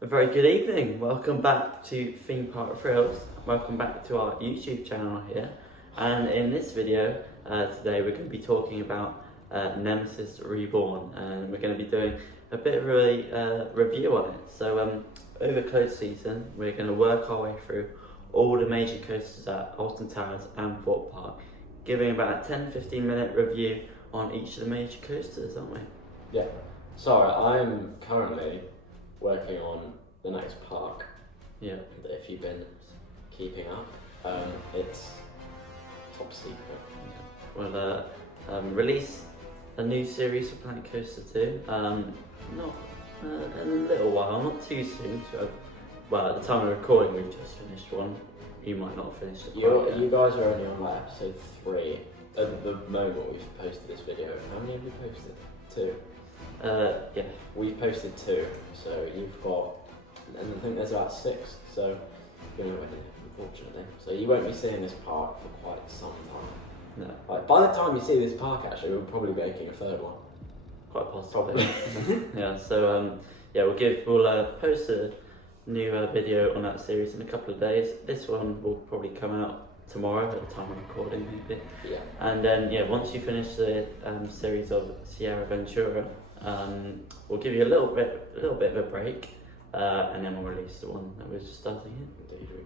A very good evening. Welcome back to Theme Park Thrills. Welcome back to our YouTube channel here. And in this video today we're going to be talking about Nemesis Reborn, and we're going to be doing a bit of a review on it. So over close season we're going to work our way through all the major coasters at Alton Towers and Thorpe Park, giving about a 10-15 minute review on each of the major coasters, aren't we? Yeah. Sorry, I'm currently working on the next park. Yeah. If you've been keeping up, it's top secret. We'll release a new series for Planet Coaster 2. Not in a little while, not too soon. So well, at the time of recording, we've just finished one. You might not have finished it. You guys are only on like episode 3 at the moment we've posted this video. How many have you posted? 2. Yeah. We've posted 2, so you've got, and I think there's about 6, so you're not ready, unfortunately. So you won't be seeing this park for quite some time. No. Like, by the time you see this park, actually, we're probably making a third one. Quite possibly. Yeah. So we'll post a new video on that series in a couple of days. This one will probably come out tomorrow at the time of recording, maybe. Yeah. And then once you finish the series of Sierra Ventura, we'll give you a little bit of a break, and then we'll release the one that we're just starting in.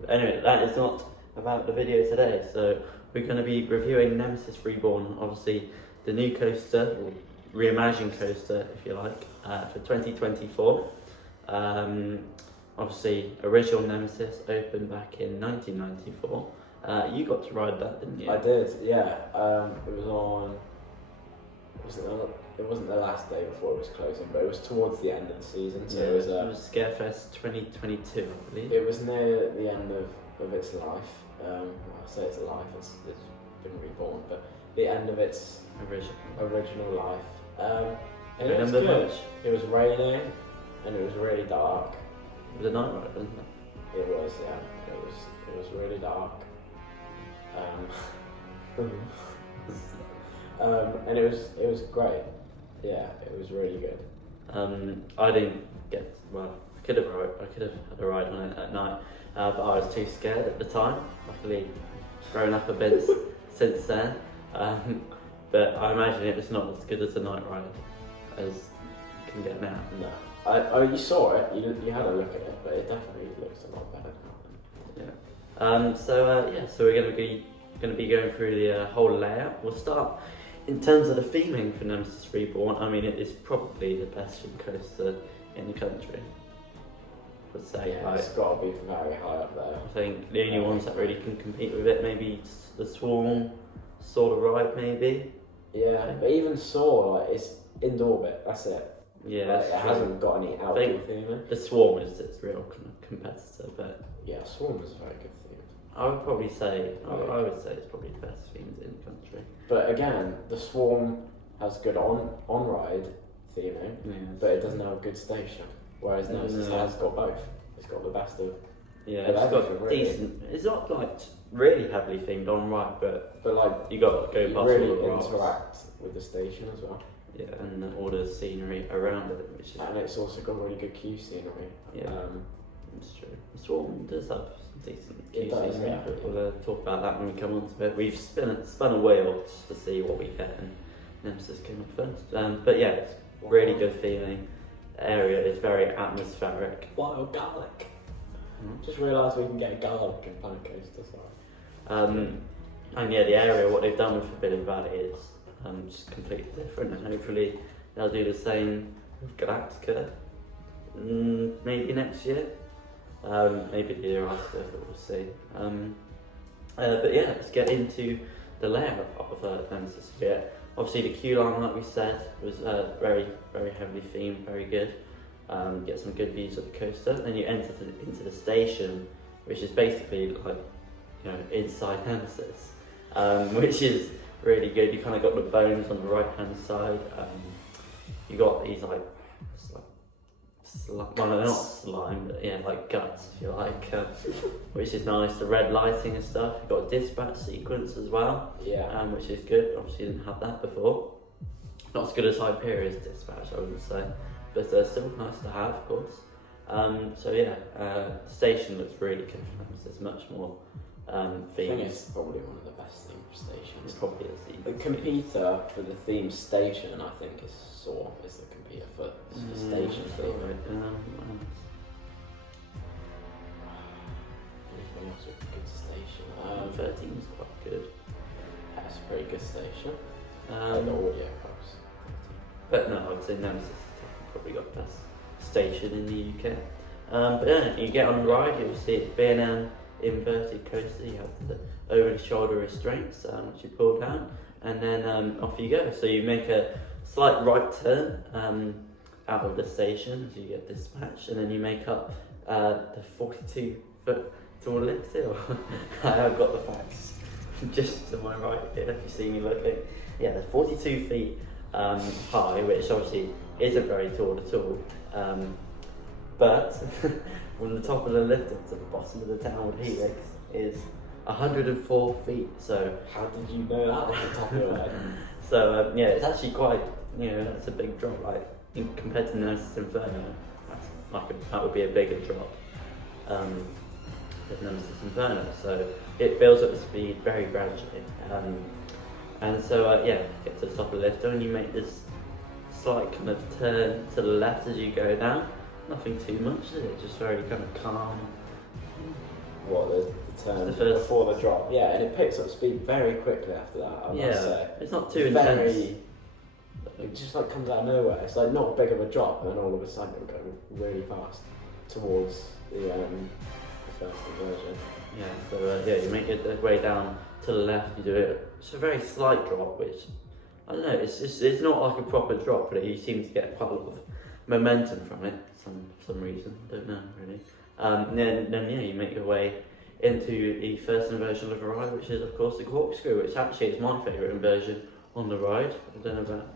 But anyway, that is not about the video today. So we're going to be reviewing Nemesis Reborn, obviously the new coaster, or reimagined coaster, if you like, for 2024. Obviously, original Nemesis opened back in 1994. You got to ride that, didn't you? I did, yeah. It was on. It wasn't the last day before it was closing, but it was towards the end of the season. So yeah, it was Scarefest 2022, I believe. It was near the end of its life. I say it's alive. It's been reborn, but the end of its original life. And it was good. It was raining, and it was really dark. It was a night ride, wasn't it? It was, yeah. It was really dark. And it was great. Yeah, it was really good. I didn't get, well, I could have had a ride on it at night, but I was too scared at the time. Luckily, grown up a bit since then. But I imagine it was not as good as a night ride as you can get now. No. You saw it, you had a look at it, but it definitely looks a lot better now. Yeah. So we're going to be going through the whole layout. We'll start in terms of the theming for Nemesis Reborn. I mean, it is probably the best theme coaster in the country, I would say. Yeah, it's got to be very high up there. I think the only ones that really can compete with it, maybe the Swarm sort of ride, maybe. Yeah, but even Soar, like, it's in orbit. That's it. Yeah, like, it hasn't got any outdoor theming. The Swarm is its real competitor, but yeah, Swarm is a very good theme. I would probably say I would say it's probably the best themed in the country. But again, the Swarm has good on ride theming, but it doesn't have a good station. Whereas Nemesis has got both. It's got the best of. Yeah, it's got really decent. It's not like really heavily themed on ride, but like you got to go past really all the rocks. interact with the station as well. Yeah, and all the scenery around it, which is. And it's also got really good queue scenery. Yeah, it's true. The Swarm does have some decent queue does, scenery. yeah. But we'll talk about that when we come on to it. We've spun a wheel just to see what we get, and Nemesis came up first. But yeah, it's really good feeling. The area is very atmospheric. Wild garlic. Just realised we can get garlic in Planet Coaster. And yeah, the area, what they've done with Forbidden Valley is just completely different, and hopefully they'll do the same with Galactica. Maybe next year, maybe the year after, but we'll see. But yeah, let's get into the layout of Nemesis here. Obviously, the queue line, like we said, was very, very heavily themed, very good. Get some good views of the coaster. Then you enter into the station, which is basically like, inside Nemesis, which is really good. You kind of got the bones on the right hand side. You got these like well, they're not slime, but yeah, like guts, if you like, which is nice. The red lighting and stuff. You've got a dispatch sequence as well, which is good. Obviously, didn't have that before. Not as good as Hyperia's dispatch, I wouldn't say, but still nice to have, of course. So yeah, the station looks really good. There's much more I think themes. it's probably one of the best themed stations. It probably is The competitor for the theme station, I think, is Saw. Is the competitor for the station theme. Anything else with a good station? 13 is quite good. That's a pretty good station. The Um, audio helps. but no, I would say Nemesis has probably got the best station in the UK. But yeah, you get on the ride, you'll see it's B&M inverted coaster. You have the over-the-shoulder restraints, which you pull down, and then off you go. So you make a slight right turn out of the station as you get dispatched, and then you make up the 42-foot tall lift hill. I've got the facts just to my right here, if you see me looking. Yeah, they're 42 feet high, which obviously isn't very tall at all. But from the top of the lift up to the bottom of the downward helix is 104 feet. So How did you know that off the top of your head? so yeah, it's actually quite, that's a big drop. Like compared to Nemesis Inferno, that would be a bigger drop than Nemesis Inferno. So it builds up the speed very gradually. And so yeah, get to the top of the lift and you make this slight kind of turn to the left as you go down. Nothing too much, is it? Just very kind of calm. What, the turn The first- before the drop? Yeah, and it picks up speed very quickly after that, I must say. It's not too intense. It just like comes out of nowhere. It's like not big of a drop, and then all of a sudden it'll go really fast towards the first conversion. Yeah, so yeah, you make your way down to the left, you do it. It's a very slight drop, which, I don't know, it's not like a proper drop, but you seem to get quite a lot of momentum from it for some reason, don't know really. And then yeah, you make your way into the first inversion of the ride, which is of course the corkscrew, which actually is my favourite inversion on the ride. I don't know about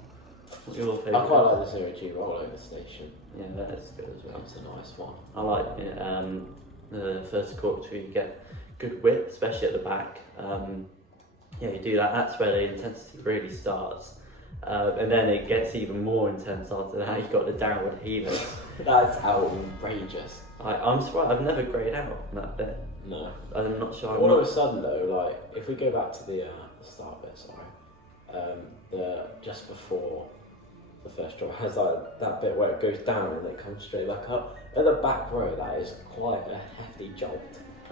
what's your favourite. I quite like the 0G rollover station. Yeah, that is good as well. That's a nice one. I like it. The first corkscrew, you get good width, especially at the back. Yeah, you do that. That's where the intensity really starts. And then it gets even more intense after that. You've got the downward helix. That's outrageous. I'm surprised. I've never grayed out that bit. No. I'm not sure. All of a sudden though, like if we go back to the start bit, the just before the first drop has like that bit where it goes down and it comes straight back up. At the back row, that is quite a hefty jolt.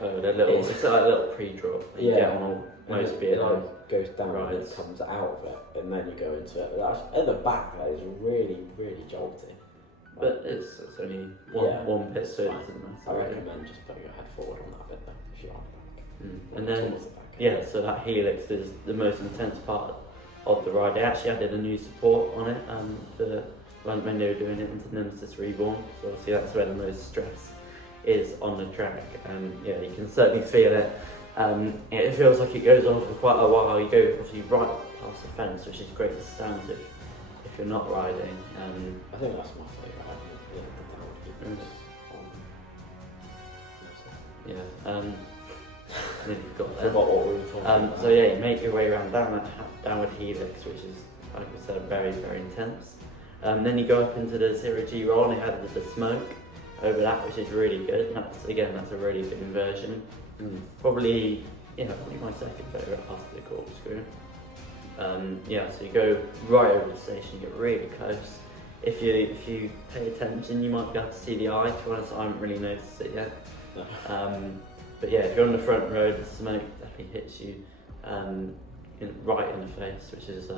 Oh, it's like a little pre-drop. You Yeah. get on most it B&M. goes down and rides. it comes out of it, and then you go into it. But that's, at the back, that is really, really jolty. But it's only one bit, so it doesn't I matter. Really. recommend just putting your head forward on that bit though, if you're on the back. And then Towards the back. yeah, so that helix is the most intense part of the ride. They actually added a new support on it when they were doing it into Nemesis Reborn. So obviously that's where the most stress is on the track, and yeah, you can certainly feel it. It feels like it goes on for quite a while. You go obviously right past the fence, which is great to stand if you're not riding. I think that's my favourite. Yeah, nearly forgot I that. forgot what we were talking about. So yeah, you make your way around downward helix, which is, like I said, very, very intense. Then you go up into the 0G roll and it added the smoke over that, which is really good. That's a really good inversion. Probably my second favourite after the corkscrew. Yeah, so you go right over the station, you get really close. If you pay attention, you might be able to see the eye. To be honest, I haven't really noticed it yet. No. But yeah, if you're on the front row, the smoke definitely hits you right in the face, which is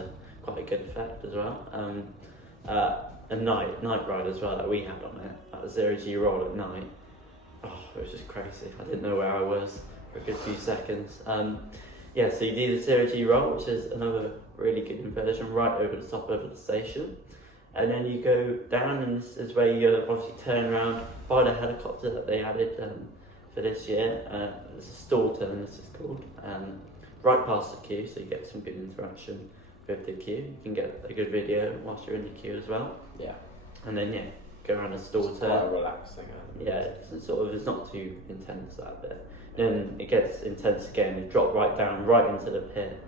quite a good effect as well. A night ride as well that we had on it, at the 0G roll at night. Oh, it was just crazy. I didn't know where I was for a good few seconds. Yeah, so you do the 0G roll, which is another really good inversion right over the top of the station. And then you go down, and this is where you obviously turn around by the helicopter that they added for this year. It's a stall turn, this is called. Right past the queue, so you get some good interaction with the queue. You can get a good video whilst you're in the queue as well. Yeah. And then yeah, go around a stall It's turn. quite a relaxing. Yeah, it's not too intense that bit. Then it gets intense again. You drop right down, right into the pit,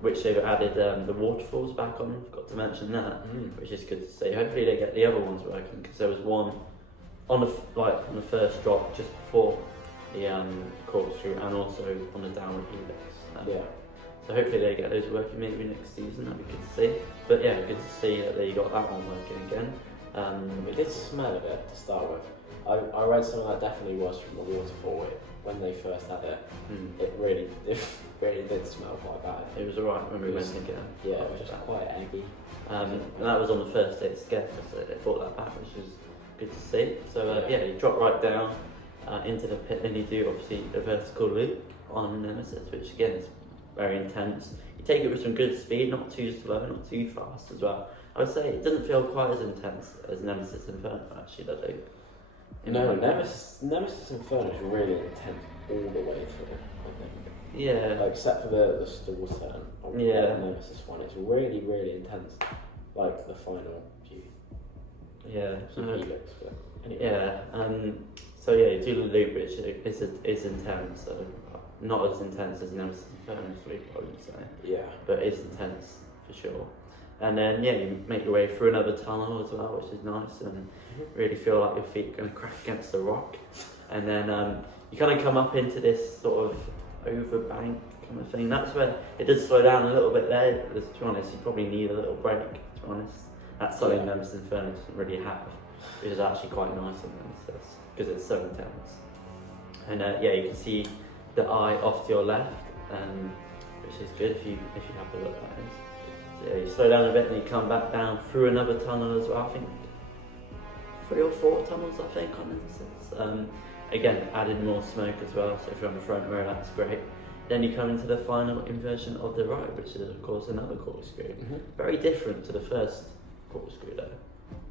which they've added the waterfalls back on. Forgot to mention that, which is good to see. Hopefully they get the other ones working, because there was one on the first drop just before the corkscrew, and also on the downward helix. So hopefully they get those working maybe next season. That'd be good to see. But yeah, good to see that they got that one working again. We did smell of it to start with. I read something that definitely was from the waterfall. When they first had it, it really did smell quite bad. It was alright when we went again. Yeah, it was just quite eggy. And that was on the first day together, so they brought that back, which was good to see. So yeah, you drop right down into the pit, then you do obviously a vertical loop on Nemesis, which again is very intense. You take it with some good speed, not too slow, not too fast as well. I would say it doesn't feel quite as intense as Nemesis Inferno actually, does it? No, Nemesis Inferno is really intense all the way through, I think. Yeah. Like, except for the stall turn on the Nemesis one, it's really, really intense. Like the final few. Yeah. Helix, but anyway. Yeah. So yeah, you do the loop, which is intense. So not as intense as Nemesis Inferno's loop, I would say. Yeah. But it's intense for sure. And then yeah, you make your way through another tunnel as well, which is nice, and really feel like your feet are going to crack against the rock. And then you kind of come up into this sort of overbank kind of thing. That's where it does slow down a little bit there. To be honest, you probably need a little break. To be honest, that's something Nemesis Inferno doesn't really have, which is actually quite nice on Nemesis because it's so intense. And yeah, you can see the eye off to your left, which is good if you have a look at it. So you slow down a bit and you come back down through another tunnel as well. I think 3 or 4 tunnels I think on Nemesis. Again, added more smoke as well, so if you're on the front row that's great. Then you come into the final inversion of the ride, which is of course another corkscrew. Very different to the first corkscrew though.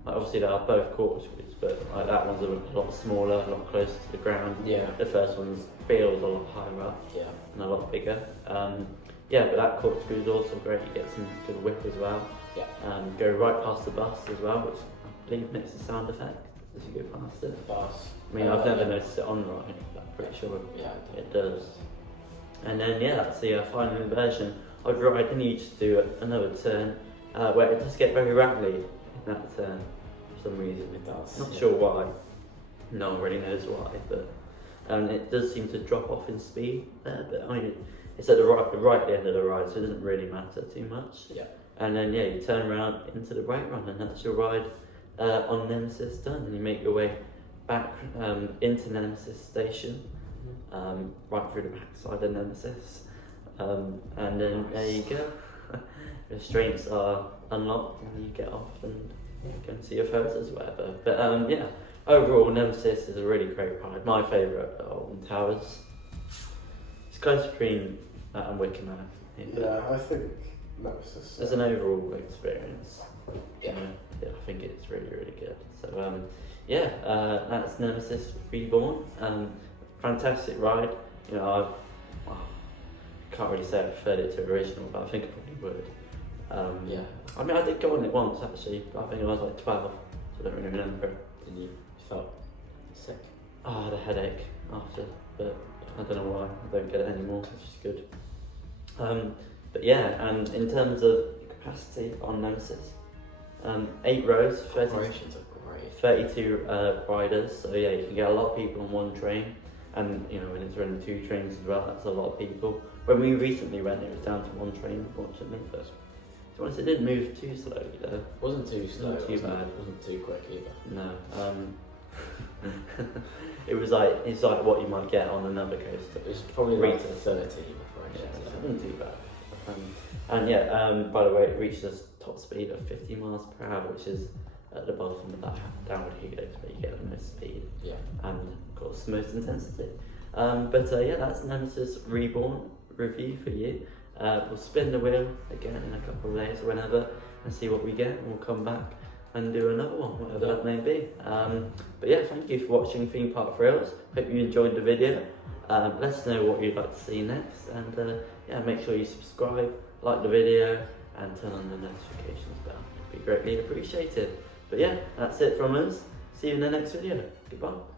Like, obviously they are both corkscrews, but like, that one's a lot smaller, a lot closer to the ground. Yeah. The first one feels a lot higher up and a lot bigger. Yeah, but that corkscrew is also great. You get some good whip as well. Yeah. Go right past the bus as well, which I believe makes a sound effect as you go past it. Bus. I mean, I've never noticed it on the ride, but I'm pretty sure it does. And then yeah, that's the final inversion of the ride. Then you just do another turn where it does get very rattly in that turn for some reason. It does. Not sure why. No one really knows why, but it does seem to drop off in speed there. But I mean, it's at the right end of the ride, so it doesn't really matter too much. Yeah. And then yeah, you turn around into the brake run, and that's your ride on Nemesis done. And you make your way back into Nemesis Station, right through the backside of Nemesis, and then there you go. Restraints are unlocked, and you get off and go and see your photos, whatever. But yeah, overall, Nemesis is a really great ride. My favourite at Alton Towers. It's close between that and Wickham. Yeah, I think Nemesis. As an overall experience, Yeah. I think it's really, really good. So yeah, that's Nemesis Reborn. Fantastic ride. You know, I can't really say I preferred it to original, but I think I probably would. Yeah. I mean, I did go on it once actually, but I think I was like 12, so I don't really remember. And you felt sick. The headache after, but I don't know why. I don't get it anymore, which is good. But yeah, and in terms of capacity on Nemesis, 8 rows, 32 riders, so yeah, you can get a lot of people on one train, and you know, when it's running 2 trains as well, that's a lot of people. When we recently went, it was down to 1 train, unfortunately, but to be honest, it didn't move too slowly though. Wasn't too slow, Wasn't too bad. Wasn't too quick either. No. It's like what you might get on another coaster. It was probably like 30 before Yeah, so it wasn't too bad. And yeah, by the way, it reached a top speed of 50 miles per hour, which is at the bottom of that downward helix where you get the most speed. Yeah. And of course the most intensity. But yeah, that's Nemesis Reborn review for you. We'll spin the wheel again in a couple of days or whenever and see what we get, and we'll come back and do another one, whatever that may be. But yeah, thank you for watching Theme Park Thrills. Hope you enjoyed the video. Let us know what you'd like to see next, and yeah, make sure you subscribe, like the video, and turn on the notifications bell. It'd be greatly appreciated. But yeah, that's it from us. See you in the next video. Goodbye.